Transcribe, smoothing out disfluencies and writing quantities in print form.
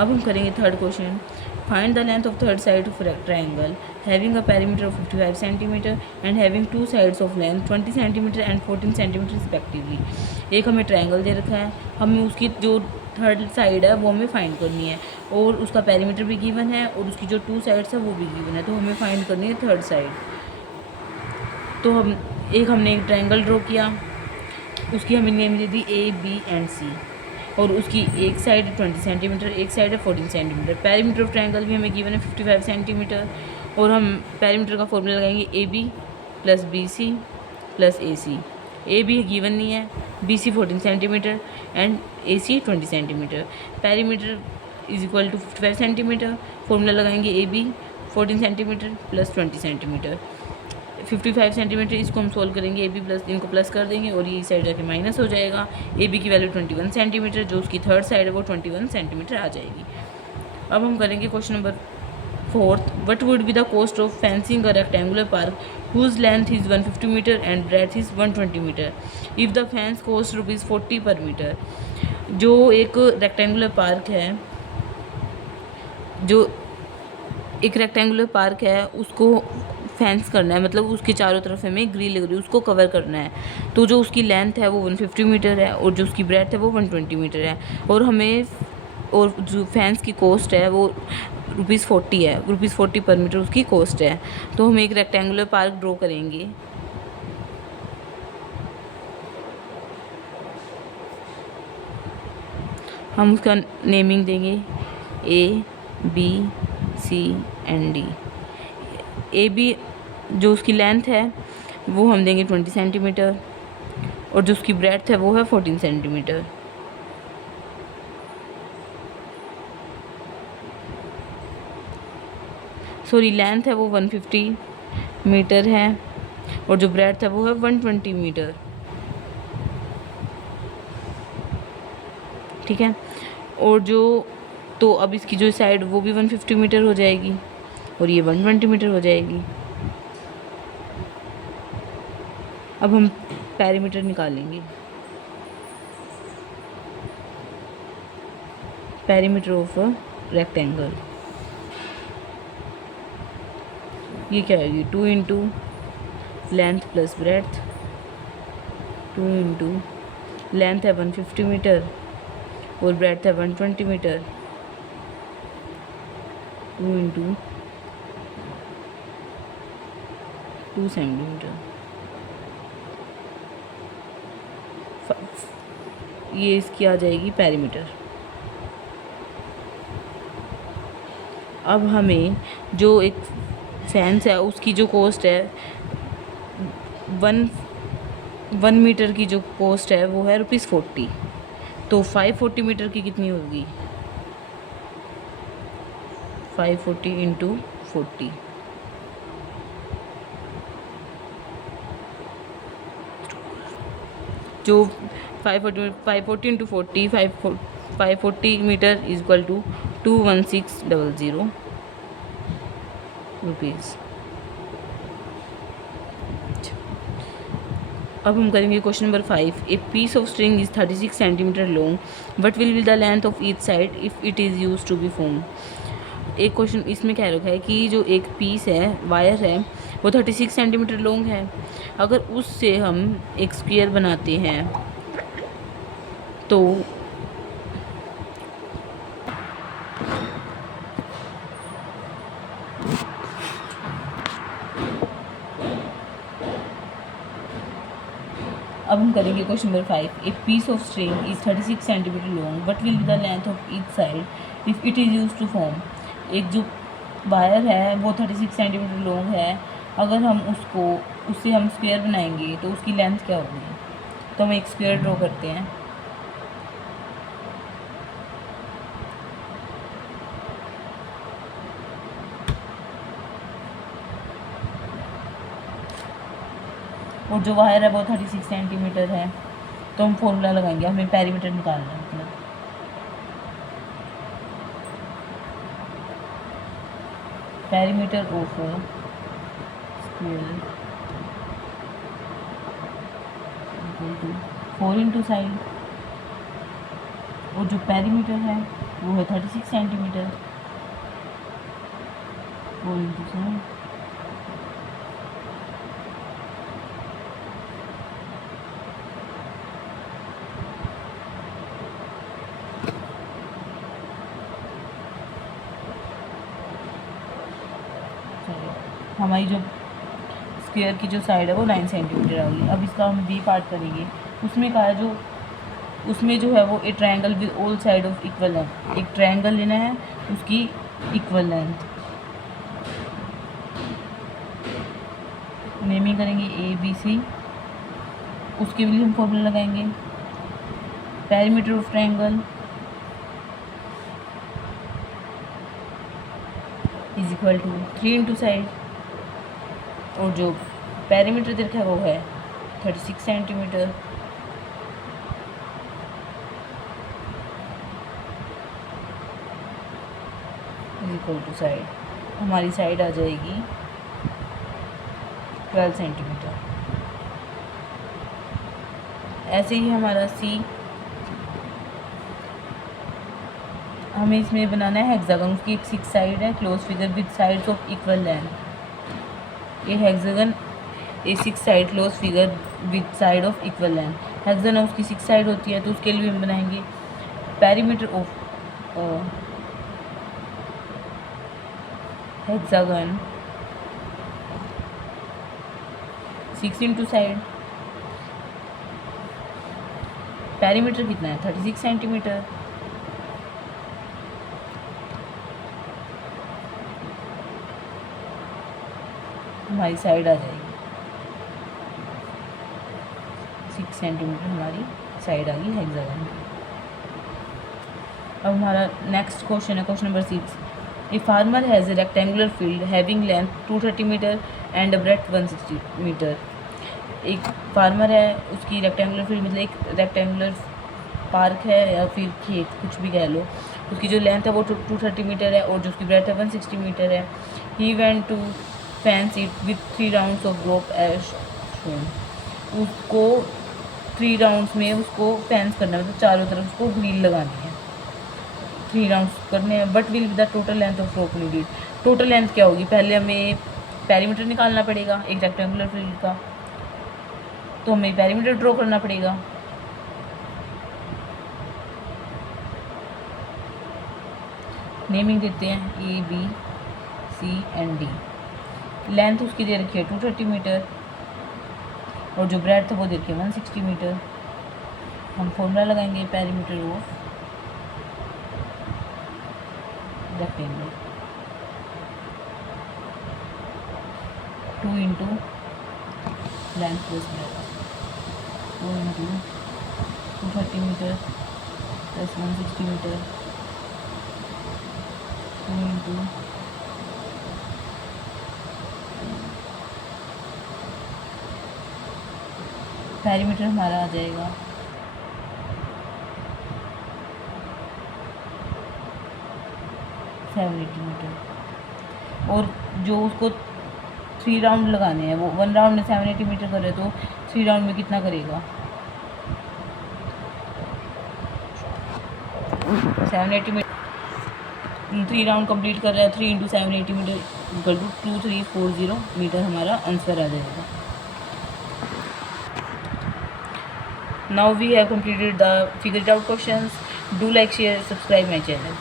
अब हम करेंगे third question. Find the length of third side of triangle having a perimeter of 55 centimetre and having two sides of length 20 centimetre and 14 centimetre respectively. एक हमें triangle दे रखा है, हमें उसकी जो थर्ड साइड है वो हमें फाइंड करनी है और उसका पेरीमीटर भी गिवन है और उसकी जो टू साइड्स है वो भी गिवन है, तो हमें फाइंड करनी है थर्ड साइड। तो हमने एक ट्राइंगल ड्रॉ किया, उसकी हमें नेम दे दी ए बी एंड सी और उसकी एक साइड 20 सेंटीमीटर, एक साइड है 14 सेंटीमीटर। पेरीमीटर ऑफ ट्राइंगल भी हमें गिवन है 55 सेंटीमीटर और हम पेरीमीटर का फॉर्मूला लगाएंगे A B plus B C plus A C. A B given नहीं है, B C 14 centimetre and A C 20 centimetre. Perimeter is equal to 55 centimetre, formula लगाएंगे A B 14 centimetre plus 20 centimetre. 55 centimetre इसको हम solve करेंगे, A B plus इनको plus कर देंगे और ये साइड जाके माइनस हो जाएगा। ए बी की वैल्यू 21 सेंटीमीटर, जो उसकी थर्ड साइड है वो 21 सेंटीमीटर आ जाएगी। अब हम करेंगे question number fourth. What would be the cost of fencing a rectangular park whose length is 150 metre and breadth is 120 metre if the fence cost ₹40 per metre. जो एक रेक्टेंगुलर पार्क है, जो एक रेक्टेंगुलर पार्क है उसको fence करना है, मतलब उसके चारों तरफ हमें ग्रिल लग रही है, उसको कवर करना है। तो जो उसकी लेंथ है वो 150 मीटर है और जो उसकी ब्रेथ है वो 120 मीटर है और जो फेंस की कॉस्ट है वो ₹40 है, ₹40 पर मीटर उसकी कॉस्ट है। तो हम एक रेक्टेंगुलर पार्क ड्रॉ करेंगे। हम उसका नेमिंग देंगे A B C and D. A B जो उसकी लेंथ है वो हम देंगे 20 सेंटीमीटर और जो उसकी ब्रेथ है वो है 14 सेंटीमीटर। सॉरी, लेंथ है वो 150 मीटर है और जो ब्रेथ है वो है 120 मीटर। ठीक है, और जो तो अब इसकी जो साइड वो भी 150 मीटर हो जाएगी और ये 120 मीटर हो जाएगी। अब हम पेरीमीटर निकालेंगे। पेरीमीटर ऑफ अ रेक्टेंगल ये क्या आएगी, 2 into length plus breadth, 2 into length है 150 मीटर और ब्रेथ है 120 मीटर, 2 इंटू 2 सेंटीमीटर। ये इसकी आ जाएगी पेरीमीटर। अब हमें जो एक फेंस है उसकी जो कॉस्ट है 1 मीटर की जो कॉस्ट है वो है ₹40। तो 540 मीटर की कितनी होगी, 540 इंटू 40, जो 540 into 40 540 metre is equal to 21600 rupees. अब हम करेंगे question number 5। A piece of string is 36 centimetre long but will be the length of each side if it is used to be form. एक question इसमें कह रखा है कि जो एक पीस है, वायर है, वो 36 सेंटीमीटर लॉन्ग है। अगर उससे हम एक स्क्वायर बनाते हैं तो अब हम करेंगे question number 5। A piece of string is 36 centimetre long but will be the length of each side if it is used to form. एक जो वायर है वो 36 सेंटीमीटर लॉन्ग है, अगर हम उससे हम स्क्वायर बनाएंगे तो उसकी लेंथ क्या होगी। तो हम एक स्क्वायर ड्रॉ करते हैं। और जो वायर है वो 36 सेंटीमीटर है, तो हम फॉर्मूला लगाएंगे, हमें पेरीमीटर निकालना है। मतलब perimeter of square equal to 4 into side और जो पेरीमीटर है वो है 36 सेंटीमीटर। 4 × 7। हमारी जो स्क्वायर की जो साइड है वो 9 सेंटीमीटर आ गई। अब इसका हम बी पार्ट करेंगे। उसमें कहा है जो उसमें जो है वो ए triangle with all side of equal length, एक ट्रायंगल लेना है उसकी इक्वल लेंथ। नेमिंग करेंगे ए बी सी। उसके लिए हम फॉर्मूला लगाएंगे perimeter of triangle is equal to 3 × side, और जो पेरीमीटर दे रखा है वो है 36 centimetre. Is equal to side, हमारी साइड आ जाएगी 12 सेंटीमीटर। ऐसे ही हमारा सी, हमें इसमें बनाना है हेक्सागन। उसकी एक 6 साइड है, close figure with sides of equal length. ये hexagon a 6 side close figure with side of equal length. Hexagon उसकी 6 साइड होती है, तो उसके लिए हम बनाएंगे perimeter of hexagon 6 × side. Perimeter कितना है 36 सेंटीमीटर। हमारी साइड आ जाएगी 6 सेंटीमीटर, हमारी साइड आ गई हेक्सागन। अब हमारा नेक्स्ट क्वेश्चन है question number 6। A farmer has a rectangular field having length 230 metre and breadth 160 metre. एक फार्मर है, उसकी रेक्टेंगुलर फील्ड मतलब एक रेक्टेंगुलर पार्क है या फिर खेत, कुछ भी कह लो। उसकी जो लेंथ है वो 230 मीटर है और जो उसकी ब्रेड्थ है 160 मीटर है। He went to fence it with 3 rounds of rope as shown. उसको 3 राउंड्स में उसको फेंस करना है, मतलब चारों तरफ उसको ग्रिल लगानी है। 3 राउंड्स करने हैं। But will the total length of rope needed. Total length क्या होगी, पहले हमें पेरीमीटर निकालना पड़ेगा एक रेक्टेंगुलर फील्ड का, तो हमें पेरीमीटर ड्रॉ करना पड़ेगा। नेमिंग देते हैं A B C and D. Length उसकी दे रखी है 230 मीटर और जो ब्रेड्थ है वो दे रखी है 160 मीटर। हम फॉर्मूला लगाएंगे perimeter of rectangle 2 × length plus breadth, 2 × 230 metre plus 160 metre, 2 × perimeter हमारा आ जाएगा 780 मीटर। और जो उसको 3 राउंड लगाने हैं, वो 1 राउंड में 780 मीटर करे तो 3 राउंड में कितना करेगा 780 मीटर। 3 राउंड कंप्लीट कर रहा है, 3 × 780 मीटर इक्वल टू 2340 मीटर हमारा आंसर आ जाएगा। Now we have completed the figured out questions. Do like, share, subscribe my channel.